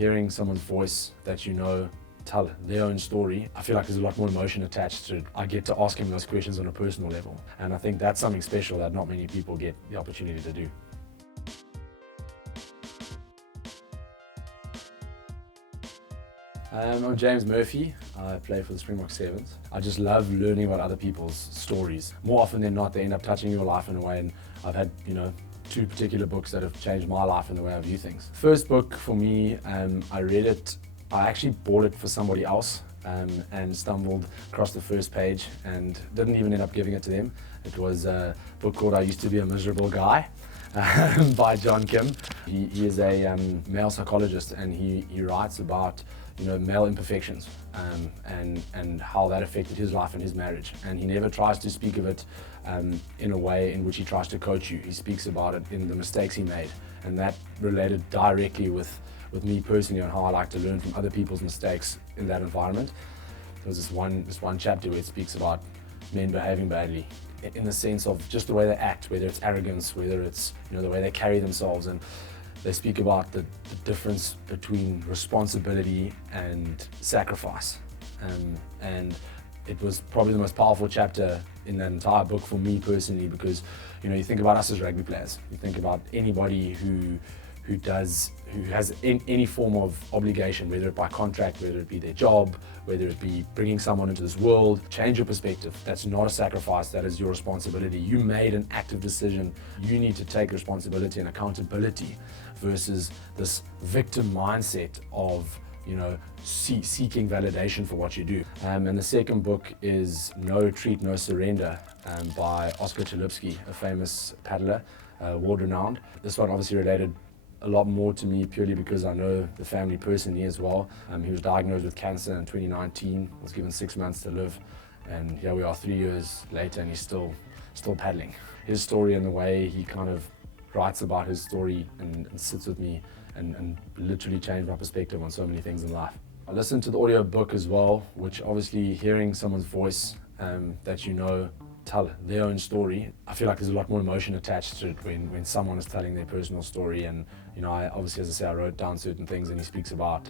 hearing someone's voice that you know tell their own story, I feel like there's a lot more emotion attached to it. I get to ask him those questions on a personal level, and I think that's something special that not many people get the opportunity to do. I'm James Murphy. I play for the Springbok Sevens. I just love learning about other people's stories. More often than not, they end up touching your life in a way, and I've had, two particular books that have changed my life in the way I view things. First book for me, I read it, I actually bought it for somebody else and stumbled across the first page and didn't even end up giving it to them. It was a book called I Used to Be a Miserable Guy by John Kim. He is a male psychologist, and he writes about male imperfections and how that affected his life and his marriage. And he never tries to speak of it in a way in which he tries to coach you. He speaks about it in the mistakes he made, and that related directly with me personally on how I like to learn from other people's mistakes in that environment. There was this one chapter where it speaks about men behaving badly in the sense of just the way they act, whether it's arrogance, whether it's the way they carry themselves, and they speak about the difference between responsibility and sacrifice. And it was probably the most powerful chapter in that entire book for me personally, because you think about us as rugby players, you think about anybody who has any form of obligation, whether it by contract, whether it be their job, whether it be bringing someone into this world. Change your perspective. That's not a sacrifice, that is your responsibility. You made an active decision. You need to take responsibility and accountability versus this victim mindset of seeking validation for what you do. And the second book is No Retreat, No Surrender by Oscar Chalupsky, a famous paddler, world renowned. This one obviously related a lot more to me purely because I know the family personally as well. He was diagnosed with cancer in 2019, was given 6 months to live, and here we are 3 years later and he's still paddling. His story and the way he kind of writes about his story and sits with me and literally changed my perspective on so many things in life. I listened to the audio book as well, which obviously hearing someone's voice that tell their own story, I feel like there's a lot more emotion attached to it when someone is telling their personal story. And I obviously, as I say, I wrote down certain things, and he speaks about,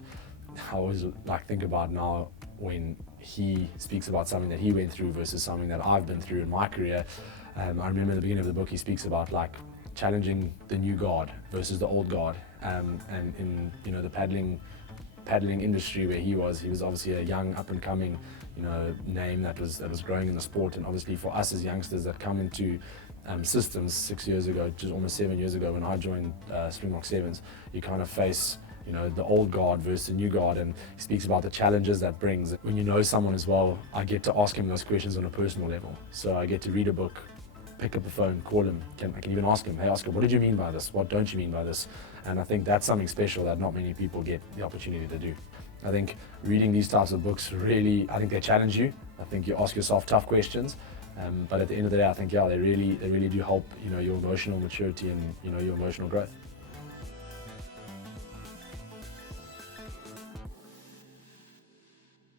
I always think about now when he speaks about something that he went through versus something that I've been through in my career. I remember at the beginning of the book he speaks about challenging the new guard versus the old guard, and in the paddling industry where he was obviously a young up and coming name that was growing in the sport. And obviously for us as youngsters that come into systems 6 years ago, just almost 7 years ago when I joined Springbok Sevens, you kind of face the old guard versus the new guard, and he speaks about the challenges that brings. When you know someone as well, I get to ask him those questions on a personal level. So I get to read a book, pick up a phone, call him, I can even ask him, hey Oscar, what did you mean by this? What don't you mean by this? And I think that's something special that not many people get the opportunity to do. I think reading these types of books really, I think they challenge you. I think you ask yourself tough questions, but at the end of the day, I think, yeah, they really do help, your emotional maturity and, your emotional growth.